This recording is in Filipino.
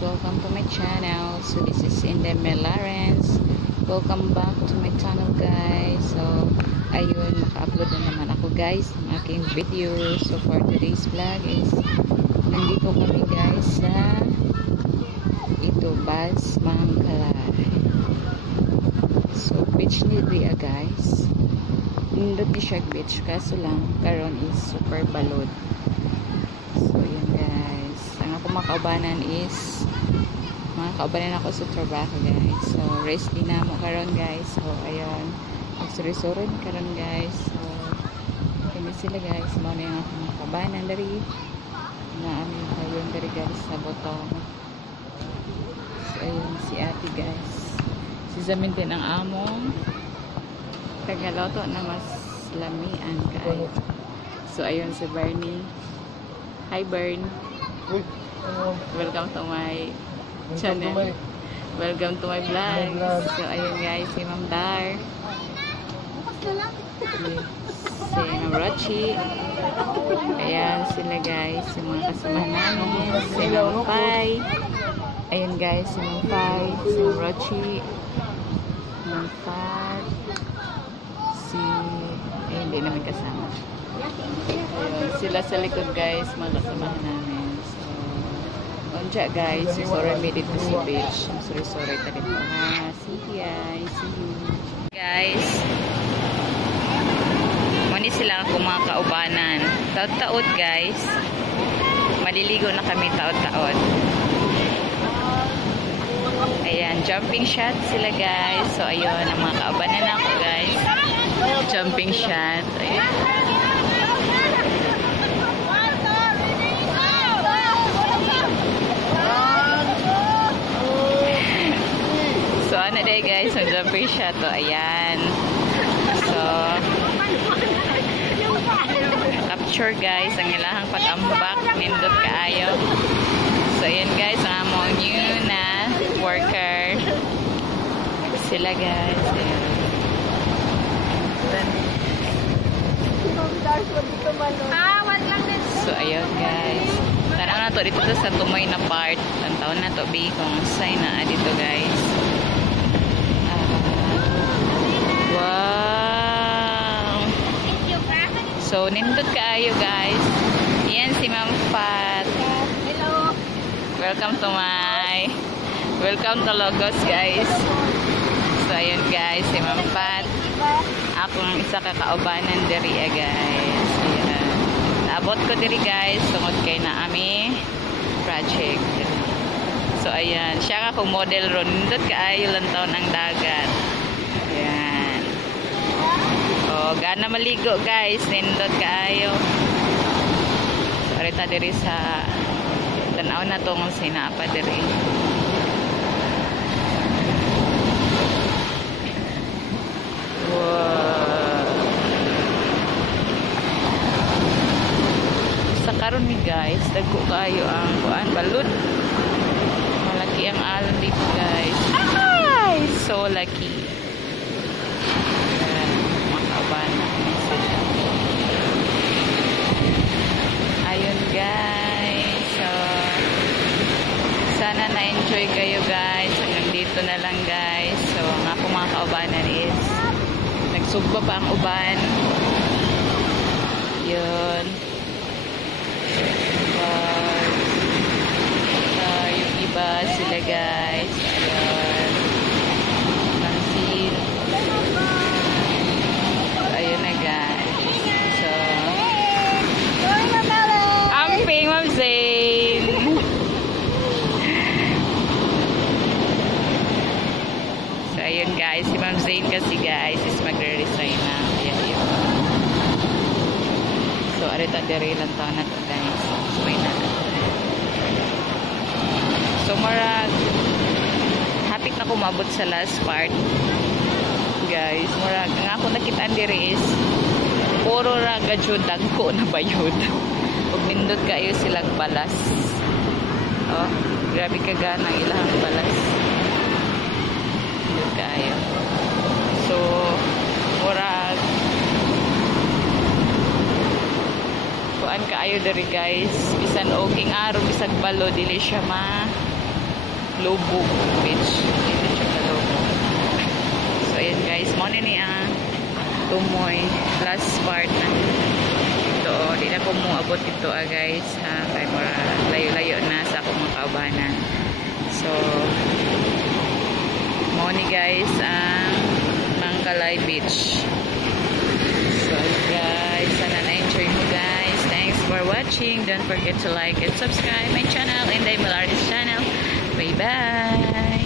guys, welcome to my channel. So this is Indemel Lawrence. Welcome back to my channel guys. So ayun, naka-upload na naman ako guys ng aking video. So for today's vlog is nandito kami guys sa Bas Mangkalar. So beach ni Ria guys. Nindot ni siya beach kaso lang karon is super balod. So yun guys, ang ako makaubanan is makaubanan ako sa trabaho guys. So rest din na mo karon guys. So ayun, magsuri-suri ni karon guys. So kami sila guys, mao na yung ako makaubanan dari na amin ayun dari guys sa botong. So ayun si ate guys, si Zamin din ang among tagaloto na mas lamian kaayo. So ayun si Barney. Hi Bern. Welcome to my channel. Welcome to my vlog. So ayun guys, si Ma'am Dar. Si Ma'am Rochi. Ayan sila guys, si mga kasamahan namin. Si Ma'am Pai. Ayun guys, si Ma'am Pai, si Ma'am Rochi, Ma'am Fat, ayun, hindi namin kasama. Ayun, sila sa likod guys, mga kasamahan namin. So, onja guys, sorry me dito si beach. Sorry ta dito ha. See you. Guys, mani sila ako mga kaubanan. Taot-taot guys. Maliligo na kami taot-taot. Ayan, jumping shot sila guys. So ayun, ang mga kaubanan ako guys. Jumping shot. Ayan. So ano day guys, ang jumping shot to. Ayan. So capture guys ang ilahang pag-ambak, nindot kaayo. So ayan guys, ang among new na worker sila guys. Ayan. So ayun guys, tarang na to dito sa tumoy na part. Ang taon na to be kung say na dito guys. Wow, so nindot kaayo guys. Yan si Ma'am Fat. Hello, welcome to Logos guys. So ayun guys, si Ma'am Fat, akong isa kakaubanan diri guys. Ayan, naabot ko diri guys tungod kay na ami project. So ayan, siya akong model ron. Nindot kaayo lang taon ang dagat. Ayan, oh gana maligo guys, nindot kaayo. So arita diri sa tanaw na tong sinapa diri. Wow. Sa karon ni guys, dagko kayo ang kuan balud. Malaki ang alon dito guys. Ay, so lucky. Makaban. Ayun guys. So sana na-enjoy kayo guys. Hanggang dito na lang guys. So ang ako mga kaubanan is nagsugba pa ang uban. Yun. Yung iba sila guys. Ayun. Pansin. Ayun na guys. So amping Ma'am Zain. So ayun guys, si Ma'am Zain kasi guys is magre-resign na. Ayan yun. So arita diri lang taon na to guys. So na. So marag hapit na kumabot sa last part guys. Marag nga ako nakitaan diri is puro ra gadyo dagko na bayod. Ug nindot kayo silang balas. Oh, grabe ka ganang ilahang balas. Nindot kayo. So murag kuan kaayo diri guys, bisan oging araw bisag balo dili siya Lobo Beach. Dito siya sa Lobo. So, ayan guys. Muna ni ang tumoy last part na ito. Di na ko mo abot ito guys. Ha? Kaya mara layo-layo na sa akong mga kaubanan. So, muna ni guys ang Mangkalay Beach. So, guys. Sana na-enjoy mo guys. Thanks for watching. Don't forget to like and subscribe my channel, Inday Malaris channel. Bye-bye!